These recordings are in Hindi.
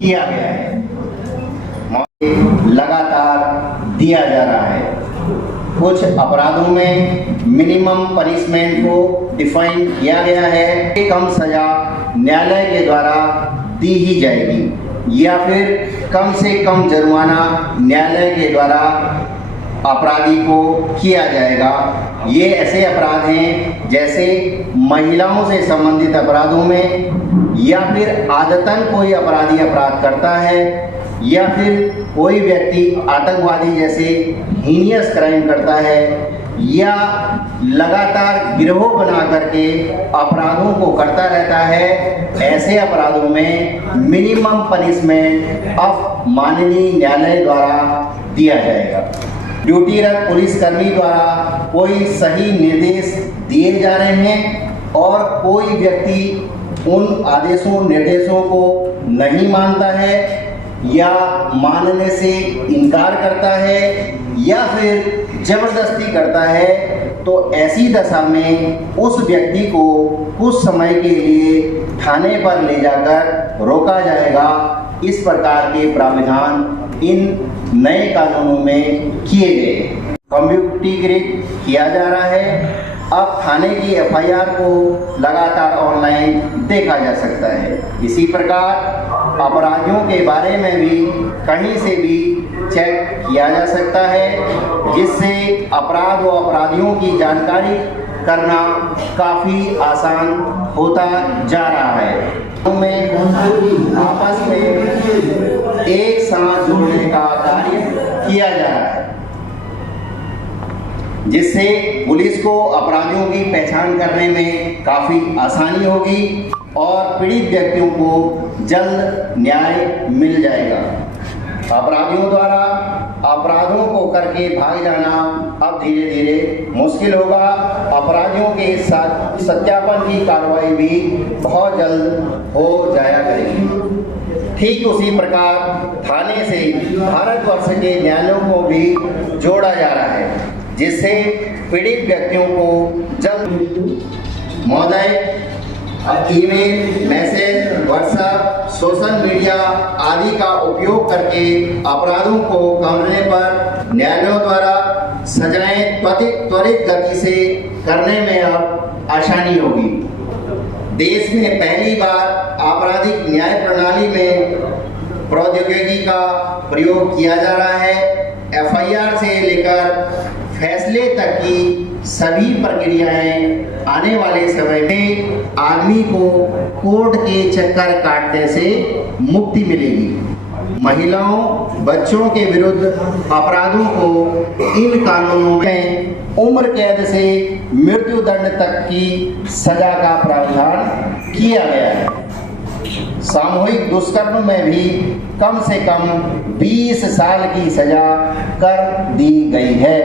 किया गया है, लगातार दिया जा रहा है। कुछ अपराधों में मिनिमम पनिशमेंट को डिफाइन किया गया है, कम सजा न्यायालय के द्वारा दी ही जाएगी या फिर कम से कम जुर्माना न्यायालय के द्वारा अपराधी को किया जाएगा। ये ऐसे अपराध हैं जैसे महिलाओं से संबंधित अपराधों में, या फिर आदतन कोई अपराधी अपराध करता है, या फिर कोई व्यक्ति आतंकवादी जैसे हीनियस क्राइम करता है, या लगातार गिरोह बना करके अपराधों को करता रहता है। ऐसे अपराधों में मिनिमम पनिशमेंट अब माननीय न्यायालय द्वारा दिया जाएगा। ड्यूटीरत पुलिसकर्मी द्वारा कोई सही निर्देश दिए जा रहे हैं और कोई व्यक्ति उन आदेशों निर्देशों को नहीं मानता है या मानने से इनकार करता है या फिर जबरदस्ती करता है, तो ऐसी दशा में उस व्यक्ति को कुछ समय के लिए थाने पर ले जाकर रोका जाएगा। इस प्रकार के प्रावधान इन नए कानूनों में किए गए। कंप्यूटरीकृत किया जा रहा है। अब थाने की एफआईआर को लगातार ऑनलाइन देखा जा सकता है। इसी प्रकार अपराधियों के बारे में भी कहीं से भी चेक किया जा सकता है, जिससे अपराध व अपराधियों की जानकारी करना काफ़ी आसान होता जा रहा है। आपस में एक साथ जोड़ने का कार्य किया जा रहा है, जिससे पुलिस को अपराधियों की पहचान करने में काफ़ी आसानी होगी और पीड़ित व्यक्तियों को जल्द न्याय मिल जाएगा। अपराधियों द्वारा अपराधों को करके भाग जाना अब धीरे धीरे मुश्किल होगा। अपराधियों के साथ सत्यापन की कार्रवाई भी बहुत जल्द हो जाया करेगी। ठीक उसी प्रकार थाने से भारतवर्ष के न्यायालयों को भी जोड़ा जा रहा है, जिससे पीड़ित व्यक्तियों को जल्द महोदय email, message, WhatsApp, social media आदि का उपयोग करके अपराधों को करने पर न्यायालयों द्वारा सजाएं त्वरित गति से करने में अब आसानी होगी। देश में पहली बार आपराधिक न्याय प्रणाली में प्रौद्योगिकी का प्रयोग किया जा रहा है। एफआईआर से लेकर फैसले तक की सभी प्रक्रियाएं आने वाले समय में आदमी को कोर्ट के चक्कर काटने से मुक्ति मिलेगी। महिलाओं, बच्चों के विरुद्ध अपराधों को इन कानूनों में उम्र कैद से मृत्यु दंड तक की सजा का प्रावधान किया गया है। सामूहिक दुष्कर्म में भी कम से कम 20 साल की सजा कर दी गई है।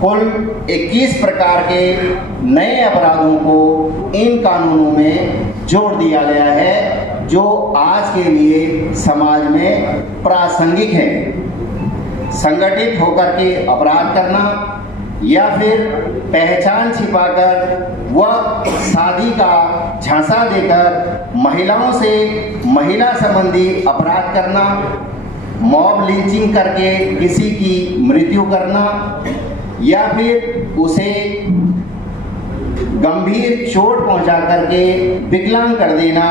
कुल 21 प्रकार के नए अपराधों को इन कानूनों में जोड़ दिया गया है, जो आज के लिए समाज में प्रासंगिक है। संगठित होकर के अपराध करना या फिर पहचान छिपाकर व शादी का झांसा देकर महिलाओं से महिला संबंधी अपराध करना, मॉब लिंचिंग करके किसी की मृत्यु करना या फिर उसे गंभीर चोट पहुंचा करके विकलांग कर देना,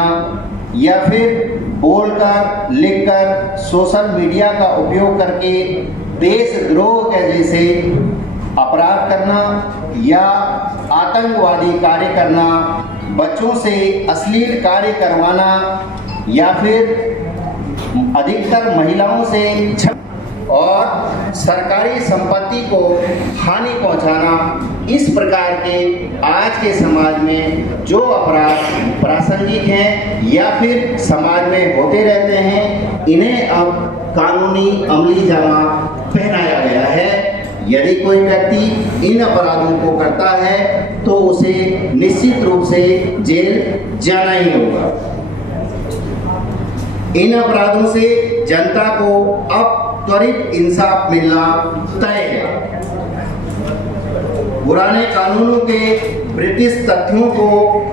या फिर बोलकर, लिखकर, सोशल मीडिया का उपयोग करके देशद्रोह के जैसे अपराध करना या आतंकवादी कार्य करना, बच्चों से अश्लील कार्य करवाना या फिर अधिकतर महिलाओं से और सरकारी संपत्ति को हानि पहुंचाना। इस प्रकार के आज के समाज में जो अपराध प्रासंगिक हैं या फिर समाज में होते रहते हैं, इन्हें अब कानूनी अमली जामा पहनाया गया है। यदि कोई व्यक्ति इन अपराधों को करता है तो उसे निश्चित रूप से जेल जाना ही होगा। इन अपराधों से जनता को अब त्वरित इंसाफ मिलना तय है। पुराने कानूनों के ब्रिटिश तथ्यों को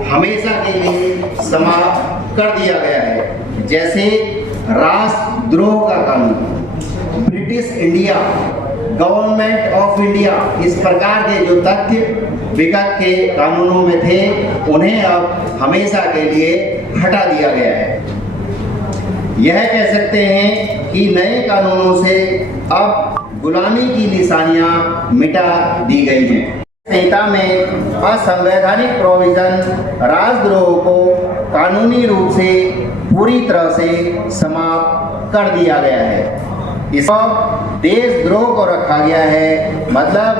हमेशा के लिए समाप्त कर दिया गया है। जैसे राष्ट्रद्रोह का कानून, British India, government of India, इस प्रकार के जो तथ्य विगत के कानूनों में थे उन्हें अब हमेशा के लिए हटा दिया गया है। यह कह सकते हैं कि नए कानूनों से अब गुलामी की निशानियां मिटा दी गई हैं। संहिता में असंवैधानिक प्रोविजन राष्ट्रद्रोह को कानूनी रूप से पूरी तरह से समाप्त कर दिया गया है। इस देशद्रोह को रखा गया है, मतलब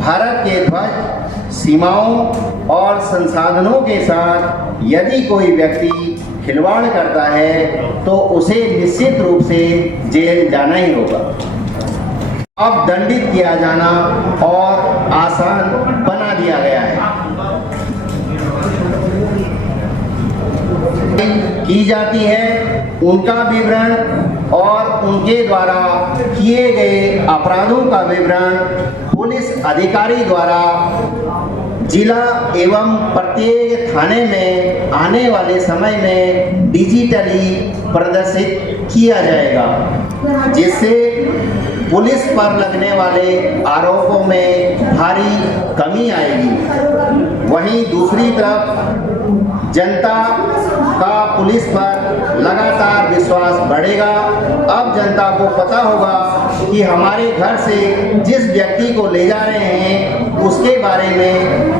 भारत के ध्वज, सीमाओं और संसाधनों के साथ यदि कोई व्यक्ति खिलवाड़ करता है तो उसे निश्चित रूप से जेल जाना ही होगा। अब दंडित किया जाना और आसान बना दिया गया है। की जाती है उनका विवरण और उनके द्वारा किए गए अपराधों का विवरण पुलिस अधिकारी द्वारा जिला एवं प्रत्येक थाने में आने वाले समय में डिजिटली प्रदर्शित किया जाएगा, जिससे पुलिस पर लगने वाले आरोपों में भारी कमी आएगी। वहीं दूसरी तरफ जनता का पुलिस पर लगातार विश्वास बढ़ेगा। अब जनता को पता होगा कि हमारे घर से जिस व्यक्ति को ले जा रहे हैं उसके बारे में